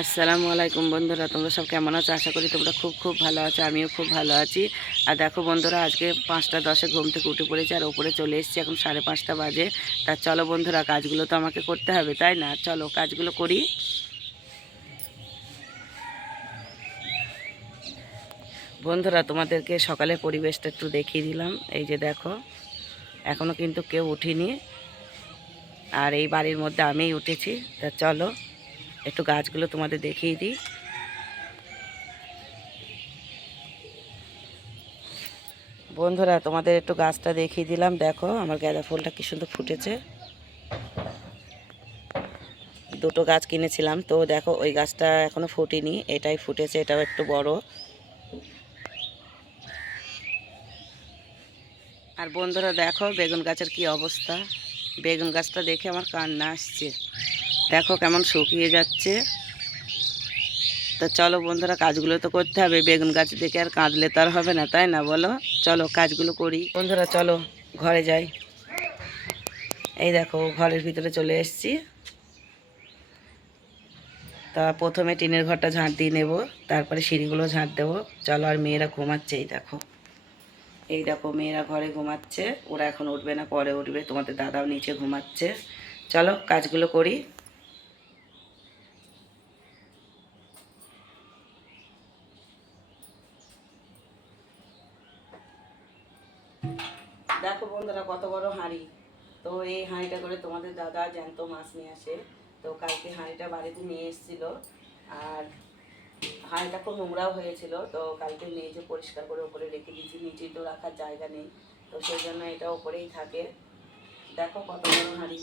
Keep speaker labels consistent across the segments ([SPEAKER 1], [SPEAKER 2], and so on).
[SPEAKER 1] আসসালামু আলাইকুম বন্ধুরা, তোমরা সব কেমন আছো? আশা করি তোমরা খুব খুব ভালো আছো, আমিও খুব ভালো আছি। আর দেখো বন্ধুরা, আজকে পাঁচটা দশে ঘুম থেকে উঠে পড়েছি আর ওপরে চলে এসেছি, এখন সাড়ে পাঁচটা বাজে। তা চলো বন্ধুরা, কাজগুলো তো আমাকে করতে হবে, তাই না? চলো, কাজগুলো করি। বন্ধুরা, তোমাদেরকে সকালে পরিবেশটা একটু দেখিয়ে দিলাম। এই যে দেখো এখনও কিন্তু কেউ উঠিনি। আর এই বাড়ির মধ্যে আমিই উঠেছি। তা চলো একটু গাছগুলো তোমাদের দেখিয়ে দিই। বন্ধুরা, তোমাদের একটু গাছটা দেখিয়ে দিলাম। দেখো, আমার গাঁদা ফুলটা কি সুন্দর ফুটেছে। দুটো গাছ কিনেছিলাম, তো দেখো, ওই গাছটা এখনও ফুটেনি। এটাই ফুটেছে, এটাও একটু বড়। আর বন্ধুরা, দেখো, বেগুন গাছের কি অবস্থা। বেগুন গাছটা দেখে আমার কান্না আসছে। দেখো কেমন শুকিয়ে যাচ্ছে। তো চলো বন্ধুরা, কাজগুলো তো করতে হবে। বেগুন গাছ দেখে আর কাঁদলে তো আর হবে না, তাই না বলো? চলো কাজগুলো করি। বন্ধুরা, চলো ঘরে যাই। এই দেখো, ঘরের ভিতরে চলে এসেছি। তা প্রথমে টিনের ঘরটা ঝাঁট দিয়ে নেব, তারপরে সিঁড়িগুলো ঝাঁট দেবো। চলো আর মেয়েরা ঘুমাচ্ছে, এই দেখো। এই দেখো, মেয়েরা ঘরে ঘুমাচ্ছে। ওরা এখন উঠবে না, পরে উঠবে। তোমাদের দাদাও নিচে ঘুমাচ্ছে। চলো কাজগুলো করি। দেখো বন্ধুরা কত বড় হাঁড়ি। তো এই হাঁড়িটা করে তোমাদের দাদা জ্যান্ত মাছ নিয়ে আসে। তো কালকে হাঁড়িটা বাড়িতে নিয়ে এসেছিল। আর হাঁড়িটা খুব নোংরাও হয়েছিল। তো কালকে নিয়ে এসে পরিষ্কার করে ওপরে রেখে দিয়েছি। নিচে তো রাখার জায়গা নেই। তো সেই জন্য এটা ওপরেই থাকে। দেখো কত বড় হাঁড়ি।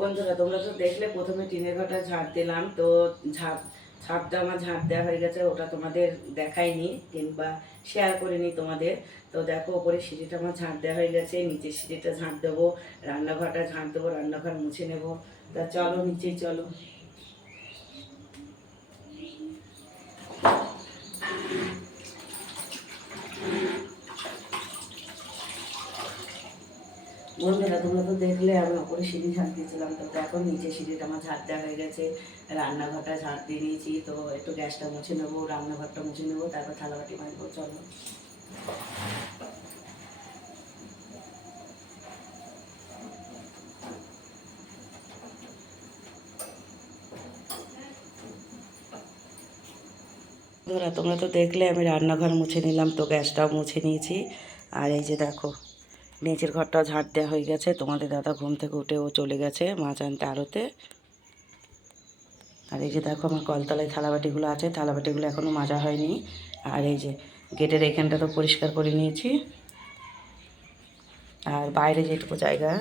[SPEAKER 1] বন্ধুরা, তোমরা তো দেখলে প্রথমে টিনের ঘরটা ঝাঁট দিলাম, তো ঝাঁপ ছাপটা আমার ঝাঁট দেওয়া হয়ে গেছে, ওটা তোমাদের দেখায়নি কিংবা শেয়ার করিনি তোমাদের। তো দেখো ওপরে সিঁড়িটা আমার ঝাঁট দেওয়া হয়ে গেছে, নিচের সিঁড়িটা ঝাঁট দেবো, রান্নাঘরটা ঝাঁট দেবো, রান্নাঘর মুছে নেব। তা চলো, নিচেই চলো। বন্ধুরা তোমরা তো দেখলে আমি ওপরে সিঁড়ি ঝাঁট দিয়েছিলাম। তো এখন নিচে সিঁড়িটা আমার ঝাঁট দেওয়া হয়ে গেছে। রান্নাঘরটা ঝাঁট দিয়ে নিয়েছি। তো একটু গ্যাসটা মুছে নেব, রান্নাঘরটা মুছে নেব, তারপর থালাবাটি মাজবো চলো। বন্ধুরা, তোমরা তো দেখলে আমি রান্নাঘর মুছে নিলাম, তো গ্যাসটাও মুছে নিয়েছি। আর এই যে দেখো নিচের ঘরটাও ঝাঁট দেওয়া হয়ে গেছে। তোমাদের দাদা ঘুম থেকে উঠে ও চলে গেছে মাছ আনতে আড়তে আর এই যে দেখো আমার কলতলায় থালাবাটিগুলো আছে, থালাবাটিগুলো এখনও মাজা হয়নি। আর এই যে গেটের এখানটা তো পরিষ্কার করে নিয়েছি। আর বাইরে যেটুকু জায়গা,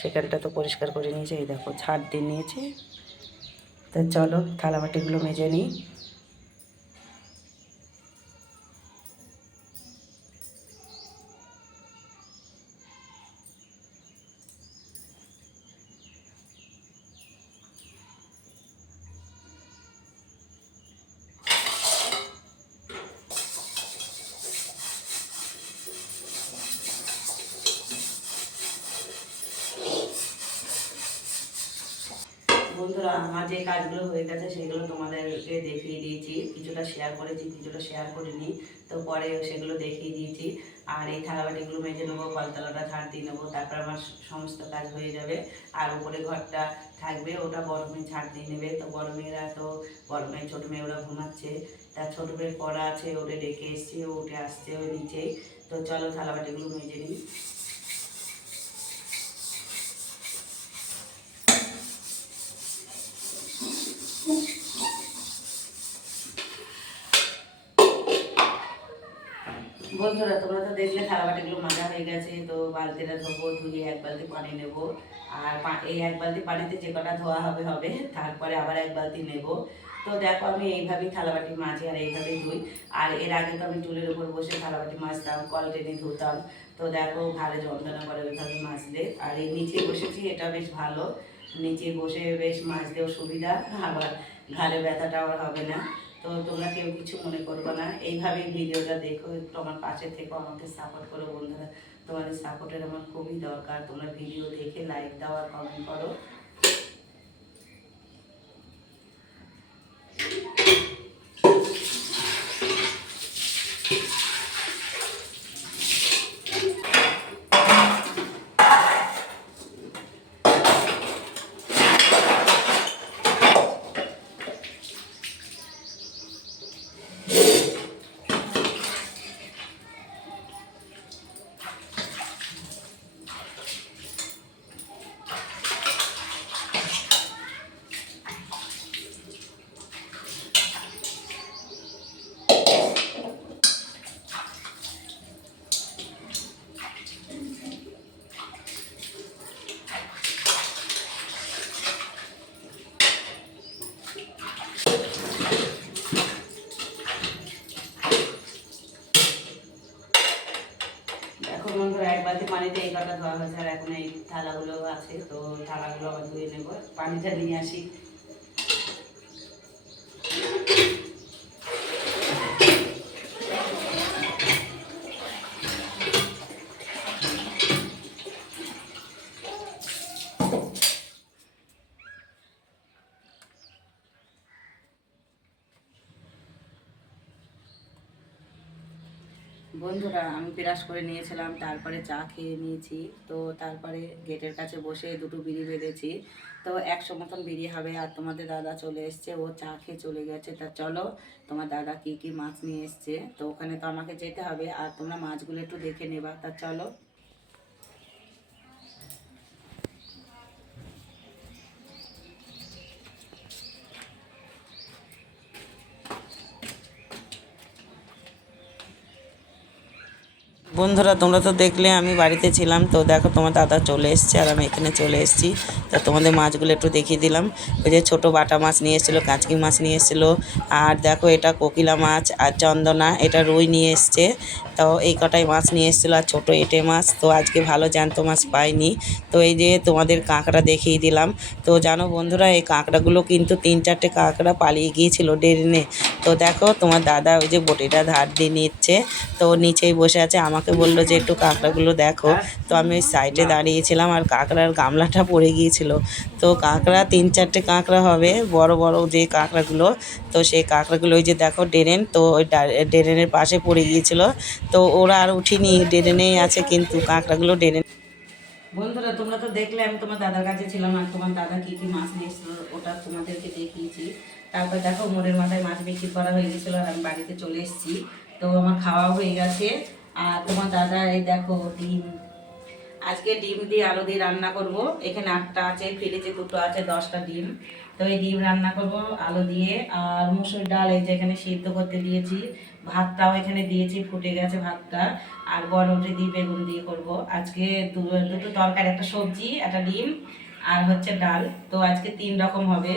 [SPEAKER 1] সেখানটা তো পরিষ্কার করে নিয়েছি। এই দেখো ছাদ দিয়ে নিয়েছি। তা চলো থালাবাটিগুলো মেজে নিই। বন্ধুরা আমার যে কাজগুলো হয়ে গেছে সেগুলো তোমাদেরকে দেখিয়ে দিয়েছি। কিছুটা শেয়ার করেছি, কিছুটা শেয়ার করিনি। তো পরে সেগুলো দেখিয়ে দিয়েছি। আর এই থালাবাটিগুলো মেজে নেব, কলতলাটা ঝাড় দিয়ে নেব, তারপর আমার সমস্ত কাজ হয়ে যাবে। আর উপরে ঘরটা থাকবে, ওটা মেয়ে ঝাড় দিয়ে নেবে। তো বড় মেয়েরা তো, বড় মেয়ে, ছোটো মেয়ে ওরা ঘুমাচ্ছে। তার ছোটো মেয়ের পড়া আছে, ওরে ডেকে এসছে উঠে আসছে ওই নিচেই। তো চলো থালাবাটিগুলো মেজে নিই। বন্ধুরা, তোমরা তো দেখলে থালাবাটিগুলো মাজা হয়ে গেছে, তো বালতিটা ধোবো, ধুয়ে এক বালতি পানি নেব। আর এই এক বালতি পানিতে যে কটা ধোয়া হবে হবে, তারপরে আবার এক বালতি নেব। তো দেখো, আমি এইভাবেই থালাবাটি মাজি আর এইভাবেই ধুই। আর এর আগে তো আমি টুলের উপর বসে থালাবাটি মাজতাম, কল টেনে ধুতাম। তো দেখো ঘাড়ে যন্ত্রণা করে ওইভাবে মাজলে। আর এই নিচে বসেছি, এটা বেশ ভালো। নিচে বসে বেশ মাজতেও সুবিধা, আবার ঘাড়ে ব্যথাটাও হবে না। তো তোমরা কেউ কিছু মনে করবে না। এইভাবেই ভিডিওটা দেখো একটু আমার পাশে থেকে, আমাকে সাপোর্ট করো বন্ধুরা। তোমাদের সাপোর্টের আমার খুবই দরকার। তোমরা ভিডিও দেখে লাইক দাও আর কমেন্ট করো এখন বন্ধুরা এক বালতি পানিতে এই কটা ধোয়া হয়েছে আর এখন এই থালাগুলো আছে, তো থালাগুলো আবার ধুয়ে নেব। পানিটা নিয়ে আসি। বন্ধুরা, আমি বিরাস করে নিয়েছিলাম, তারপরে চা খেয়ে নিয়েছি। তো তারপরে গেটের কাছে বসে দুটো বিড়ি বেঁধেছি। তো একশো মতন বিড়ি হবে আর তোমাদের দাদা চলে এসছে, ও চা খেয়ে চলে গেছে। তা চলো, তোমার দাদা কি কি মাছ নিয়ে এসছে? তো ওখানে তো আমাকে যেতে হবে, আর তোমরা মাছগুলো একটু দেখে নেবা। তা চলো। বন্ধুরা, তোমরা তো দেখলে আমি বাড়িতে ছিলাম, তো দেখো তোমার দাদা চলে এসছে আর আমি এখানে চলে এসেছি। তা তোমাদের মাছগুলো একটু দেখিয়ে দিলাম। ওই যে ছোটো বাটা মাছ নিয়ে এসেছিল, কাঁচকি মাছ নিয়ে এসেছিল। আর দেখো এটা কোকিলা মাছ আর চন্দনা, এটা রুই নিয়ে এসছে। তো এই কটাই মাছ নিয়ে এসেছিল আর ছোটো এঁটে মাছ। তো আজকে ভালো জ্যান্ত মাছ পাইনি। তো এই যে তোমাদের কাঁকড়া দেখিয়ে দিলাম। তো জানো বন্ধুরা এই কাঁকড়াগুলো কিন্তু তিন চারটে কাঁকড়া পালিয়ে গিয়েছিল ডেরিনে। তো দেখো তোমার দাদা ওই যে বটিটা ধার দিয়ে নিচ্ছে। তো নিচেই বসে আছে। আমাকে বলল যে একটু কাঁকড়াগুলো দেখো। তো আমি ওই সাইডে দাঁড়িয়েছিলাম আর কাঁকড়ার গামলাটা পড়ে গিয়েছিল। তো কাঁকড়া তিন চারটে কাঁকড়া হবে বড় বড় যে কাঁকড়াগুলো তো সেই কাঁকড়াগুলো ওই যে দেখো ড্রেন তো ওই ড্রেনের পাশে পড়ে গিয়েছিল। তো ওরা আর উঠিনি ড্রেনেই আছে কিন্তু, কাঁকড়াগুলো ড্রেনে বন্ধুরা, তোমরা তো দেখলে, আমি তোমার দাদার কাছে ছিলাম আর তোমার দাদা কি কি মাছ নিয়ে এসেছিল, ওটা তোমাদেরকে দেখিয়েছি। তারপর দেখো, মোড়ের মাথায় মাছ বিক্রি করা হয়ে গেছিল আর আমি বাড়িতে চলে এসেছি। তো আমার খাওয়া হয়ে গেছে। আর তোমার দাদা, এই দেখো, ডিম। আজকে ডিম দিয়ে আলু দিয়ে রান্না করব। এখানে আটটা আছে, ফ্রিজে দুটো আছে, দশটা ডিম। তো এই ডিম রান্না করব আলু দিয়ে। আর মুসুর ডাল এই যে এখানে সিদ্ধ করতে দিয়েছি। ভাতটাও এখানে দিয়েছি, ফুটে গেছে ভাতটা। আর বরবটি দিয়ে বেগুন দিয়ে করব। আজকে দুটো তরকারি, একটা সবজি, একটা ডিম, আর হচ্ছে ডাল। তো আজকে তিন রকম হবে।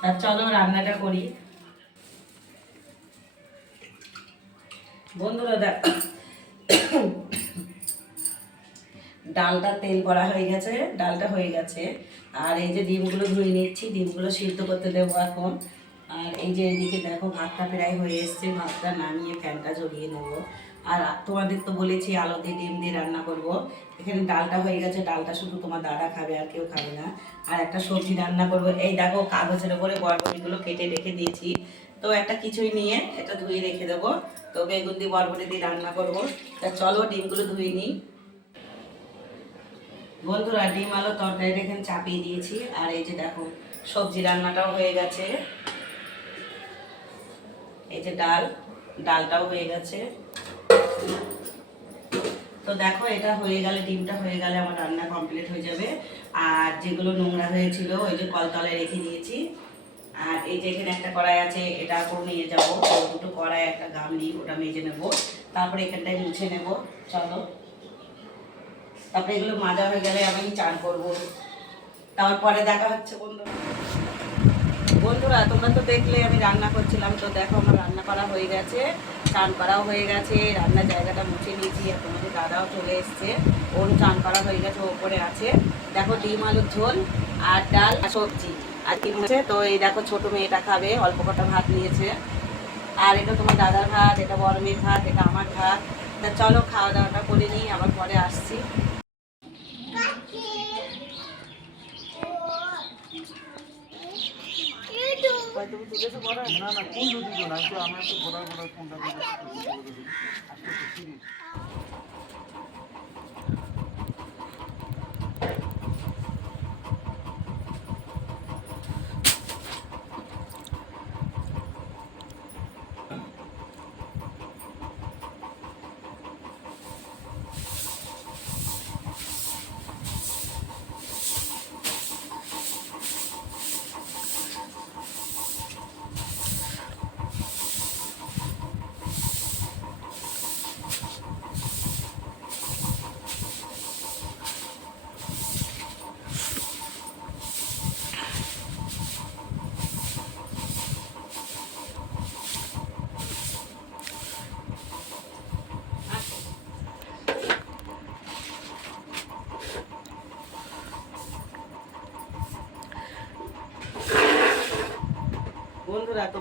[SPEAKER 1] তা চলো রান্নাটা করি। বন্ধুরা দেখ ডালটা তেল করা হয়ে গেছে, ডালটা হয়ে গেছে। আর এই যে ডিমগুলো ধুয়ে নিচ্ছি, ডিমগুলো সিদ্ধ করতে দেবো এখন। আর এই যে এদিকে দেখো ভাতটা প্রায় হয়ে এসছে, ভাতটা নামিয়ে ফ্যানটা জ্বলিয়ে নেব। আর তোমাদের তো বলেছি আলু দিয়ে ডিম দিয়ে রান্না করব। এখানে ডালটা হয়ে গেছে, ডালটা শুধু তোমার দাদা খাবে আর কেউ খাবে না। আর একটা সবজি রান্না করব। এই দেখো কাগজের উপরে বরবটিগুলো কেটে রেখে দিয়েছি। তো একটা কিছুই নিয়ে এটা ধুয়ে রেখে দেবো। তো বেগুন দিয়ে বরবটি দিয়ে রান্না করব। তা চলো ডিমগুলো ধুয়ে নিই। বন্ধুরা, ডিম আলো তরকারিটা এখানে চাপিয়ে দিয়েছি। আর এই যে দেখো সবজি রান্নাটাও হয়ে গেছে। এই যে ডাল, ডালটাও হয়ে গেছে। তো দেখো, এটা হয়ে গেলে, ডিমটা হয়ে গেলে আমার রান্না কমপ্লিট হয়ে যাবে। আর যেগুলো নোংরা হয়েছিল, ওই যে কলতলায় রেখে দিয়েছি। আর এই যে এখানে একটা কড়াই আছে, এটা করে নিয়ে যাব। দুটো কড়াই, একটা গামলি, ওটা মেজে নেব। তারপরে এখানটায় মুছে নেব। চলো। তারপরে এগুলো মাজা হয়ে গেলে আমি চান করব। তারপরে দেখা হচ্ছে বন্ধুরা। বন্ধুরা, তোমরা তো দেখলে আমি রান্না করছিলাম, তো দেখো আমার রান্না করা হয়ে গেছে, চান করাও হয়ে গেছে, রান্নার জায়গাটা মুছে নিয়েছি, আর তোমাদের দাদাও চলে এসছে, ওর চান করা হয়ে গেছে ওপরে আছে। দেখো ডিম, আলুর ঝোল আর ডাল আর সবজি। আর কি হচ্ছে? তো এই দেখো ছোট মেয়েটা খাবে, অল্প কটা ভাত নিয়েছে। আর এটা তোমার দাদার ভাত, এটা বড় মেয়ের ভাত, এটা আমার ভাত। তা চলো খাওয়া দাওয়াটা করে নিই, আবার পরে আসছি।
[SPEAKER 2] না না কোন দুটো না আমরা তো ঘোরা ঘোরা কোনটা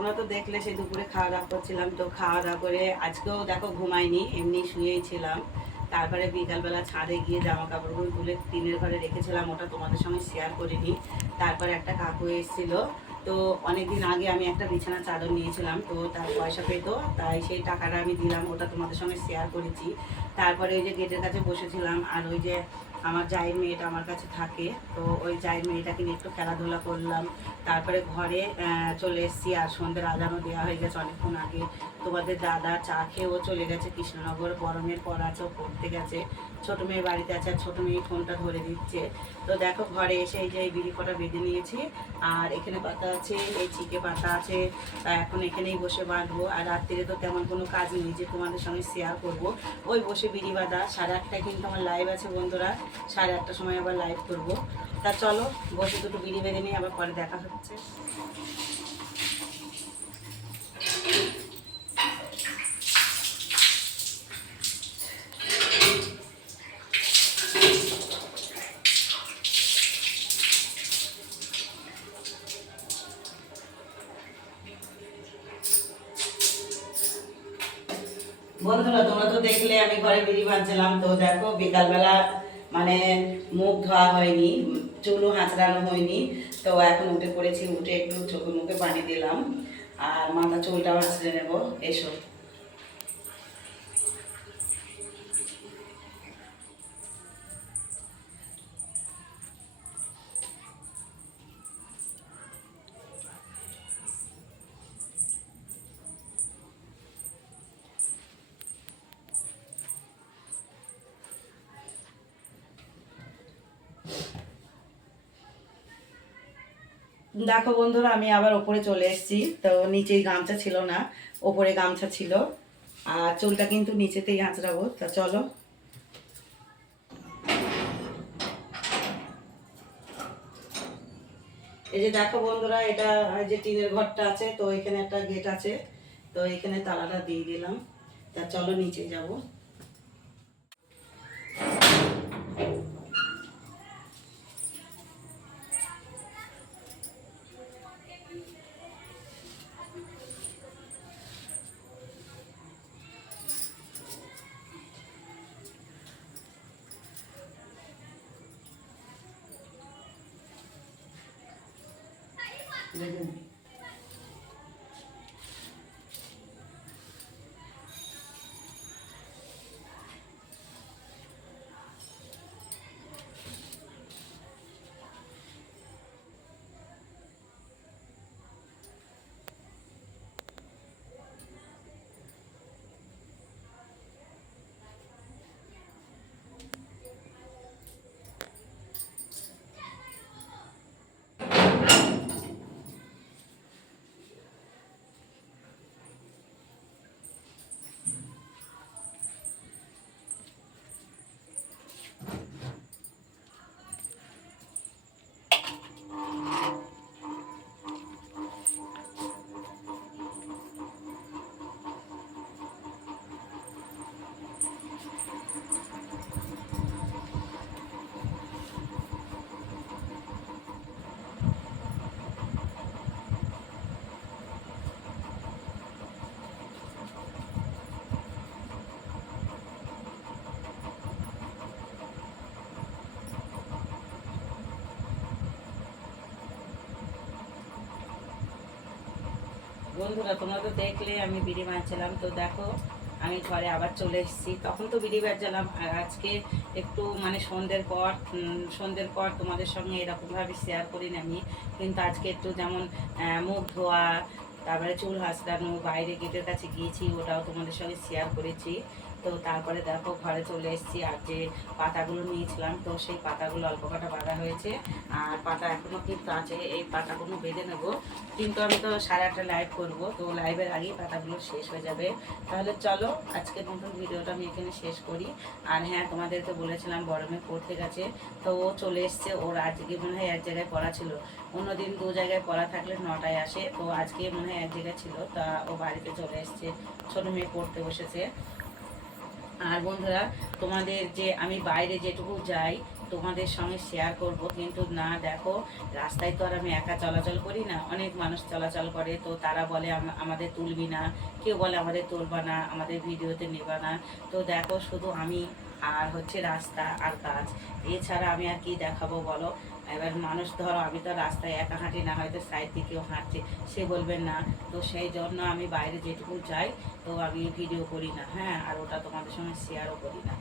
[SPEAKER 1] তোমরা তো দেখলে, সেই দুপুরে খাওয়া দাওয়া করছিলাম তো খাওয়া দাওয়া করে আজকেও দেখো ঘুমাইনি, এমনি শুয়েই ছিলাম। তারপরে বিকালবেলা ছাদে গিয়ে জামা কাপড়গুলো তুলে টিনের ঘরে রেখেছিলাম, ওটা তোমাদের সঙ্গে শেয়ার করিনি। তারপরে একটা কাকু এসেছিল, তো অনেকদিন আগে আমি একটা বিছানা চাদর নিয়েছিলাম, তো তার পয়সা পেতো, তাই সেই টাকাটা আমি দিলাম, ওটা তোমাদের সঙ্গে শেয়ার করেছি। তারপরে ওই যে গেটের কাছে বসেছিলাম, আর ওই যে আমার জায়ের মেয়েটা আমার কাছে থাকে। তো ওই জায়ের মেয়েটাকে নিয়ে একটু খেলাধুলা করলাম। তারপরে ঘরে চলে এসেছি। আর সন্ধ্যের আজানও দেওয়া হয়ে গেছে অনেকক্ষণ আগে। তোমাদের দাদা চা খেয়েও চলে গেছে। কৃষ্ণনগর গরমের পর আছে পড়তে গেছে। ছোটো মেয়ে বাড়িতে আছে আর ছোটো মেয়ে ফোনটা ধরে দিচ্ছে। তো দেখো, ঘরে এসে এই যে এই বিড়ি কটা বেঁধে নিয়েছি। আর এখানে পাতা আছে, এই চিকে পাতা আছে। তা এখন এখানেই বসে বাঁধবো। আর রাত্রিরে তো তেমন কোনো কাজ নেই যে তোমাদের সঙ্গে শেয়ার করব। ওই বসে বিড়ি বাঁধা। সাড়ে আটটায় কিন্তু আমার লাইভ আছে বন্ধুরা। সাড়ে আটটার সময় আবার লাইভ করব। তা চলো, বসে দুটো বিড়ি বেঁধে নিয়ে আবার পরে দেখা হচ্ছে। বন্ধুরা, তোমরা তো দেখলে আমি ঘরে বিড়ি বাঁধছিলাম তো দেখো, বিকালবেলা মানে মুখ ধোয়া হয়নি, চুলও হাঁচড়ানো হয়নি, তো এখন উঠে পড়েছি, উঠে একটু চোখে মুখে পানি দিলাম, আর মাথা চুলটাও হাঁচড়ে নেব, এসো। দেখো বন্ধুরা, আমি আবার ওপরে চলে এসেছি। তো নিচেই গামছা ছিল না, ওপরে গামছা ছিল। আর চুলটা কিন্তু নিচেতেই আঁচড়াবো তা চলো। এই যে দেখো বন্ধুরা, এটা যে টিনের ঘরটা আছে, তো এখানে একটা গেট আছে। তো এখানে তালাটা দিয়ে দিলাম। তা চলো নিচে যাব। বন্ধুরা, তোমরা তো দেখলে আমি বিড়ি মারছিলাম তো দেখো, আমি ঘরে আবার চলে এসেছি। তখন তো বিড়ি বাজালাম আর আজকে একটু মানে সন্ধ্যের পর সন্ধ্যের পর তোমাদের সঙ্গে এরকমভাবে শেয়ার করি না আমি। কিন্তু আজকে একটু যেমন মুখ ধোয়া, তারপরে চুল হাসড়ানো, বাইরে গেটের কাছে গিয়েছি, ওটাও তোমাদের সঙ্গে শেয়ার করেছি। তো তারপরে দেখো ঘরে চলে এসেছি আর যে পাতাগুলো নিয়েছিলাম, তো সেই পাতাগুলো অল্প কটা বাঁধা হয়েছে। আর পাতা এখনও কিন্তু আছে, এই পাতাগুলো বেঁধে নেব। কিন্তু আমি তো সাড়ে আটটা লাইভ করব, তো লাইভের আগেই পাতাগুলো শেষ হয়ে যাবে। তাহলে চলো, আজকের নতুন ভিডিওটা আমি এখানে শেষ করি। আর হ্যাঁ তোমাদেরকে বলেছিলাম, বড় পড়তে গেছে, তো ও চলে এসছে। ওর আজকে মনে হয় এক জায়গায় পড়া ছিল। অন্যদিন দু জায়গায় পড়া থাকলে নটায় আসে। তো আজকে মনে হয় এক জায়গায় ছিল, তা ও বাড়িতে চলে এসছে। ছোটো মেয়ে পড়তে বসেছে। আর বন্ধুরা, তোমাদের যে আমি বাইরে যেটুকু যাই, তোমাদের সঙ্গে শেয়ার করব। কিন্তু না, দেখো, রাস্তায় তো আর আমি একা চলাচল করি না। অনেক মানুষ চলাচল করে, তো তারা বলে আমাদের তুলবি না। কেউ বলে, আমাদের তুলবা না, আমাদের ভিডিওতে নেবা না। তো দেখো, শুধু আমি আর হচ্ছে রাস্তা আর কাজ। এছাড়া আমি আর কি দেখাবো বলো? এবার মানুষ ধরো, আমি তো রাস্তায় একা হাঁটি না, হয়তো সাইড দিকেও হাঁটছে। সে বলবে, না। তো সেই জন্য আমি বাইরে যেটুকু যাই, তো আমি ভিডিও করি না হ্যাঁ? আর ওটা তোমাদের সঙ্গে শেয়ারও করি না।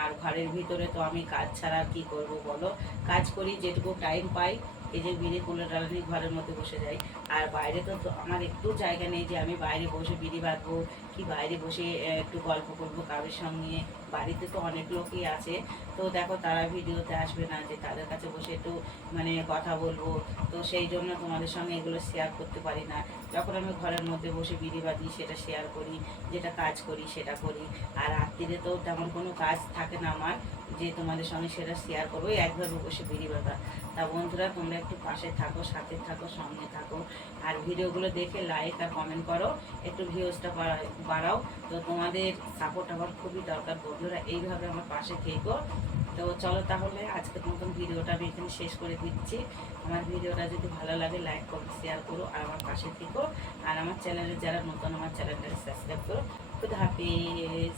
[SPEAKER 1] আর ঘরের ভিতরে তো আমি কাজ ছাড়া কি করব বলো? কাজ করি, যেটুকু টাইম পাই এই যে বিড়ি কুলে ডালানি ঘরের মধ্যে বসে যাই। আর বাইরে তো তো আমার একটু জায়গা নেই যে আমি বাইরে বসে বিড়ি বাঁধবো, কি বাইরে বসে একটু গল্প করব কারোর সঙ্গে। বাড়িতে তো অনেক লোকই আছে। তো দেখো তারা ভিডিওতে আসবে না যে তাদের কাছে বসে একটু মানে কথা বলব। তো সেই জন্য তোমাদের সঙ্গে এগুলো শেয়ার করতে পারি না। যখন আমি ঘরের মধ্যে বসে বিড়ি বাঁধি, সেটা শেয়ার করি, যেটা কাজ করি, সেটা করি। আর রাত্রিরে তো তেমন কোনো কাজ থাকে না আমার। যে তোমাদের সঙ্গে সেটা শেয়ার করব একভাবে বসে বিড়ি বাঁধা তা বন্ধুরা, তোমরা একটু পাশে থাকো, সাথে থাকো, সঙ্গে থাকো। আর ভিডিওগুলো দেখে লাইক আর কমেন্ট করো, একটু ভিউজটা বাড়াও তো তোমাদের সাপোর্ট আমার খুবই দরকার। বন্ধুরা, এইভাবে আমার পাশে থেকো। তো চলো তাহলে, আজকের মতন ভিডিওটা আমি এখানে শেষ করে দিচ্ছি। আমার ভিডিওটা যদি ভালো লাগে লাইক করো শেয়ার করো আর আমার পাশে থেকো। আর আমার চ্যানেলে যারা নতুন, আমার চ্যানেলটাকে সাবস্ক্রাইব করো। খুদ হাফিজ।